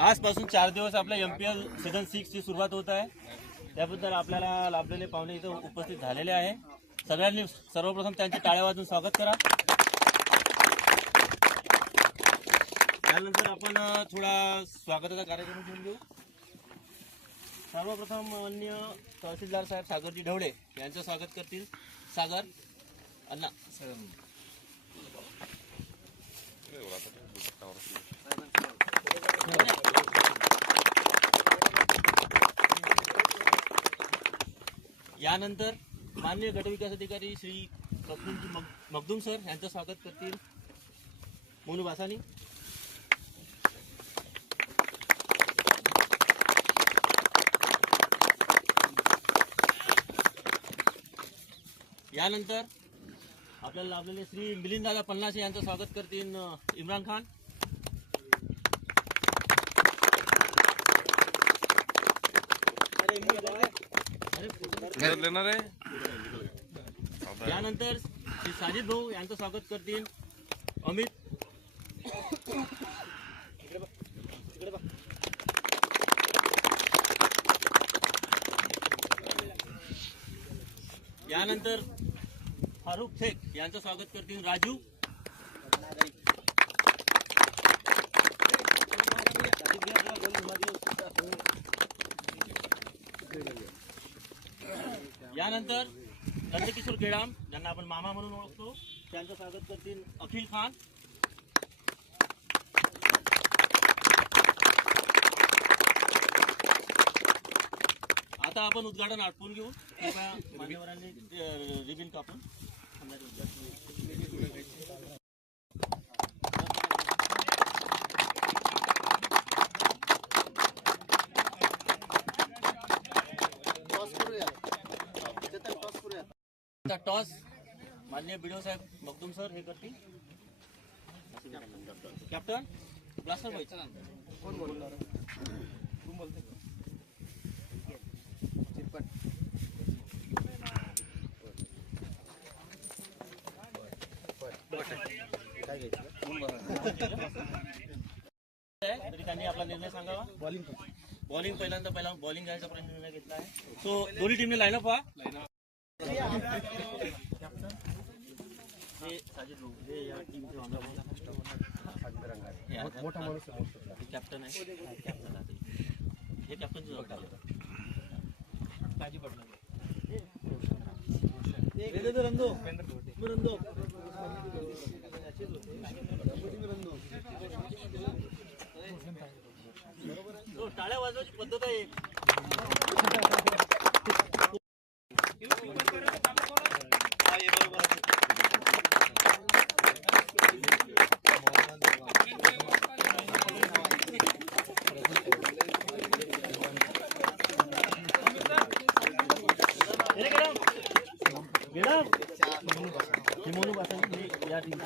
आजपासून 4 दिवस आपल्या MPL सीझन 6 ची सुरुवात होत आहे. त्याबद्दल आपल्याला लाभलेले पाहुणे इथं उपस्थित झालेले आहे. सगळ्यांनी सर्वप्रथम त्यांची टाळ्या वाजवून स्वागत करा. त्यानंतर आपण थोडा स्वागताचा कार्यक्रम घेऊन घेऊ. सर्वप्रथम माननीय तहसीलदार साहेब सागरजी ढवळे यांचं स्वागत करतील. सागर अण्णा यानंतर माननीय गटविकास अधिकारी श्री प्रफुल्लजी मगदूम सर यांचं स्वागत करतील. मोनू बासानी. यानंतर आपल्याला लाभलेले श्री मिलिंददादा पन्नासे यांचं स्वागत करतील इम्रान खान. यानंतर श्री साजिद भाऊ यांचं स्वागत करतील अमित. यानंतर फारुख शेख यांचं स्वागत करतील राजू. यानंतर नंदकिशोर केडाम ज्यांना आपण मामा म्हणून ओळखतो त्यांचं स्वागत करतील अखिल खान. आता आपण उद्घाटन आटपून घेऊ. कृपया मान्यवरांनी रिबिन कापून टॉस माननीय बीडीओ साहेब मगदूम सर हे करतील. कॅप्टन ब्लास्टर भाई कोण बोलणार? तू बोलते तरी त्यांनी आपला निर्णय सांगावा. बॉलिंग पहिल्यांदा बॉलिंग घ्यायचा निर्णय घेतला आहे. सो दोन्ही टीमने लाईनअप व्हा. हे साजिद भाऊ हे या टीमचे मोठा माणूस कॅप्टन आहे. हे कॅप्टनची जबाबदारी काळजी पडणार. टाळ्या वाजवायची पद्धत आहे. मोनू बासानी या टीम